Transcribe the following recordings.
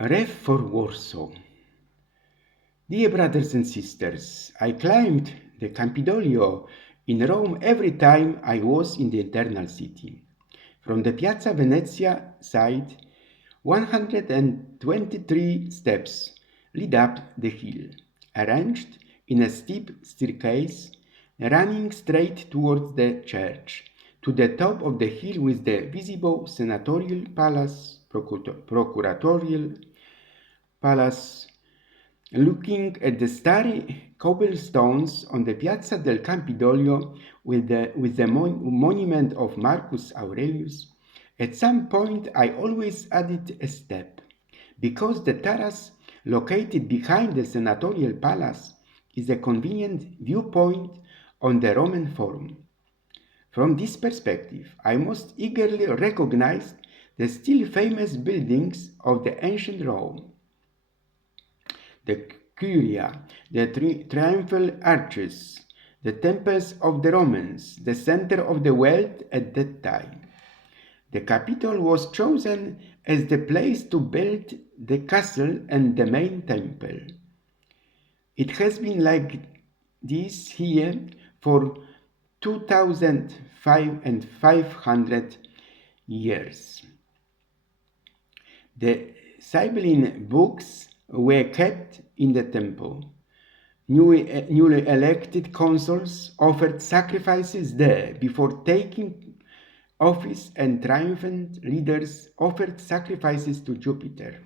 Wreath for Warsaw. Dear brothers and sisters, I climbed the Campidoglio in Rome every time I was in the Eternal City. From the Piazza Venezia side, 123 steps lead up the hill, arranged in a steep staircase running straight towards the church, to the top of the hill with the visible senatorial palace, procuratorial palace, looking at the starry cobblestones on the Piazza del Campidoglio with the monument of Marcus Aurelius. At some point I always added a step, because the terrace located behind the senatorial palace is a convenient viewpoint on the Roman Forum. From this perspective, I most eagerly recognized the still famous buildings of the ancient Rome, the Curia, the triumphal arches, the temples of the Romans, the center of the world at that time. The capital was chosen as the place to build the castle and the main temple. It has been like this here for 2,500 years. The Sibylline books were kept in the temple. Newly elected consuls offered sacrifices there before taking office, and triumphant leaders offered sacrifices to Jupiter.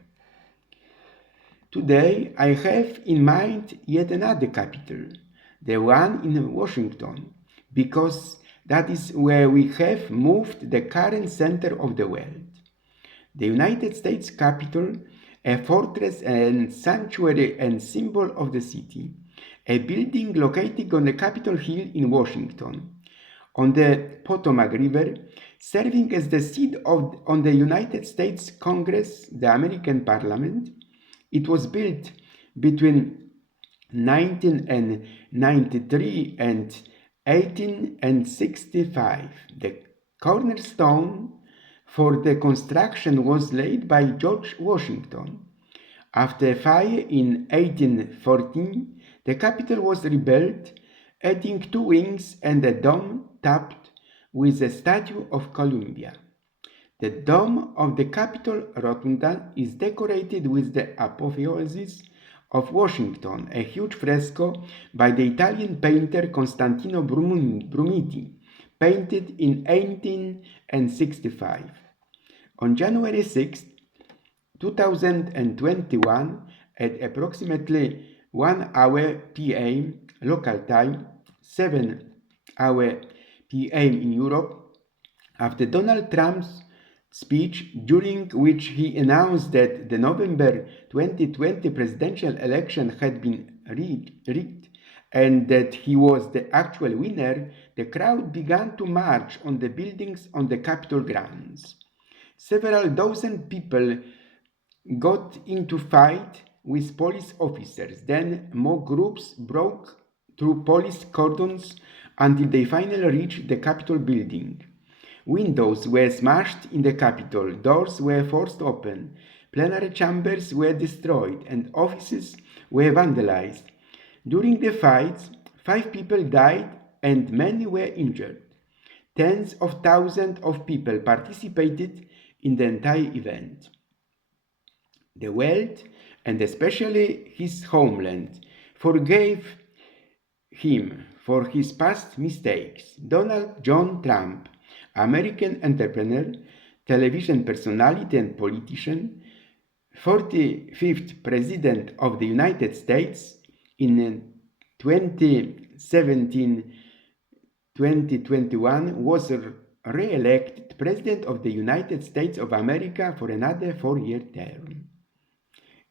Today I have in mind yet another capital, the one in Washington, because that is where we have moved the current center of the world. The United States Capitol, a fortress and sanctuary and symbol of the city, a building located on the Capitol Hill in Washington, on the Potomac River, serving as the seat on the United States Congress, the American Parliament. It was built between 1993 and 1865. The cornerstone for the construction was laid by George Washington. After a fire in 1814, the Capitol was rebuilt, adding 2 wings and a dome topped with a statue of Columbia. The dome of the Capitol Rotunda is decorated with the apotheosis of Washington, a huge fresco by the Italian painter Costantino Brumiti, painted in 1865. On January 6, 2021, at approximately 1 hour p.m. local time, 7 hour p.m. in Europe, after Donald Trump's speech, during which he announced that the November 2020 presidential election had been rigged and that he was the actual winner, the crowd began to march on the buildings on the Capitol grounds. Several dozen people got into fight with police officers. Then more groups broke through police cordons until they finally reached the Capitol building. Windows were smashed in the Capitol, doors were forced open, plenary chambers were destroyed, and offices were vandalized. During the fights, 5 people died and many were injured. Tens of thousands of people participated in the entire event. The world, and especially his homeland, forgave him for his past mistakes. Donald John Trump, American entrepreneur, television personality and politician, 45th President of the United States in 2017-2021, was re-elected President of the United States of America for another 4-year term.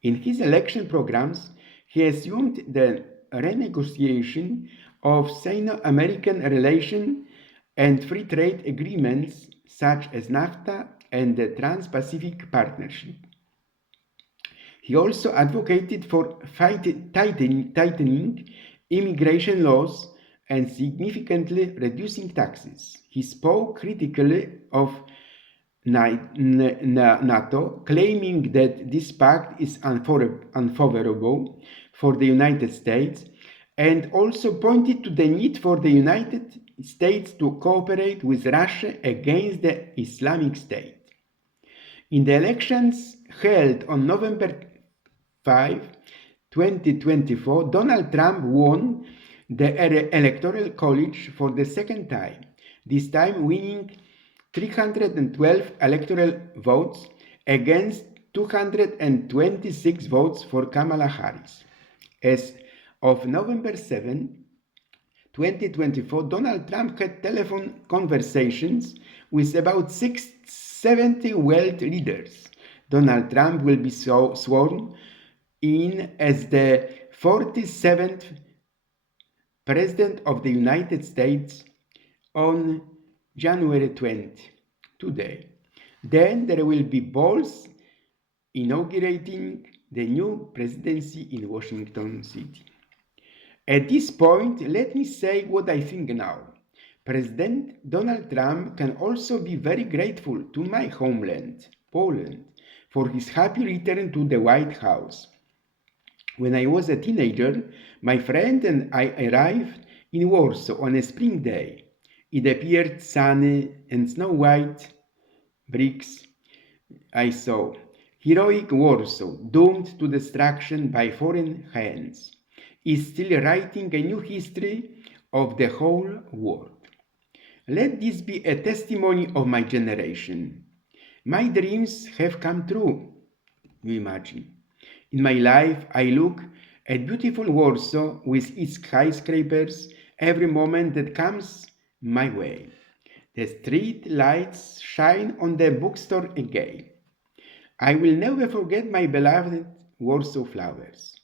In his election programs, he assumed the renegotiation of Sino-American relations and free trade agreements such as NAFTA and the Trans-Pacific Partnership. He also advocated for tightening immigration laws and significantly reducing taxes. He spoke critically of NATO, claiming that this pact is unfavorable for the United States, and also pointed to the need for the United States to cooperate with Russia against the Islamic State. In the elections held on November 5, 2024, Donald Trump won the Electoral College for the second time, this time winning 312 electoral votes against 226 votes for Kamala Harris. As of November 7, 2024, Donald Trump had telephone conversations with about 70 world leaders. Donald Trump will be sworn in as the 47th President of the United States on January 20, today. Then there will be balls inaugurating the new presidency in Washington City. At this point, let me say what I think now. President Donald Trump can also be very grateful to my homeland, Poland, for his happy return to the White House. When I was a teenager, my friend and I arrived in Warsaw on a spring day. It appeared sunny and snow-white bricks. I saw heroic Warsaw, doomed to destruction by foreign hands, is still writing a new history of the whole world. Let this be a testimony of my generation. My dreams have come true, you imagine. In my life, I look at beautiful Warsaw with its skyscrapers every moment that comes my way. The street lights shine on the bookstore again. I will never forget my beloved Warsaw flowers.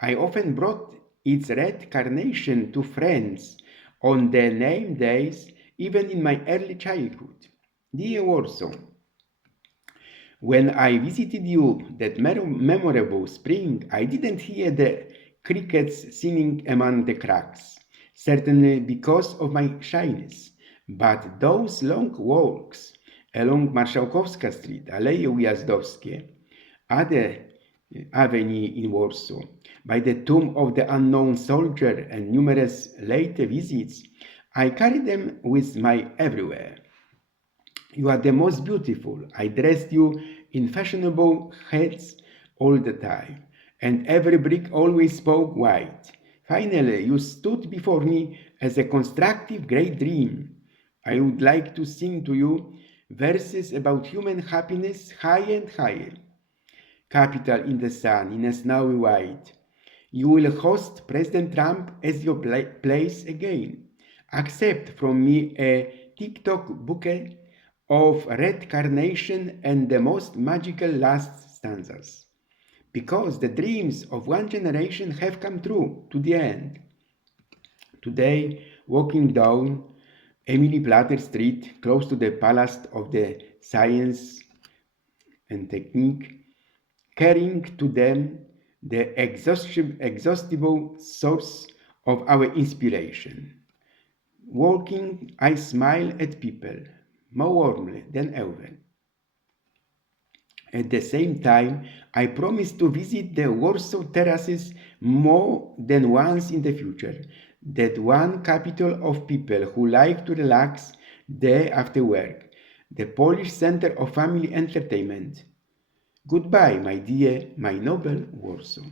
I often brought its red carnation to friends on their name days, even in my early childhood. Dear Warsaw, when I visited you that memorable spring, I didn't hear the crickets singing among the cracks, certainly because of my shyness. But those long walks along Marszałkowska Street, Aleje Ujazdowskie, other avenue in Warsaw, by the tomb of the unknown soldier and numerous later visits, I carry them with me everywhere. You are the most beautiful. I dressed you in fashionable hats all the time, and every brick always spoke white. Finally, you stood before me as a constructive great dream. I would like to sing to you verses about human happiness higher and higher. Capital in the sun, in a snowy white. You will host President Trump as your place again. Accept from me a TikTok bouquet of red carnation and the most magical last stanzas. Because the dreams of one generation have come true to the end. Today, walking down Emily Plater Street, close to the Palace of the Science and Technique, carrying to them the exhaustible source of our inspiration. Walking, I smile at people more warmly than ever. At the same time, I promise to visit the Warsaw terraces more than once in the future, that one capital of people who like to relax day after work, the Polish center of family entertainment. Goodbye, my dear, my noble Warsaw.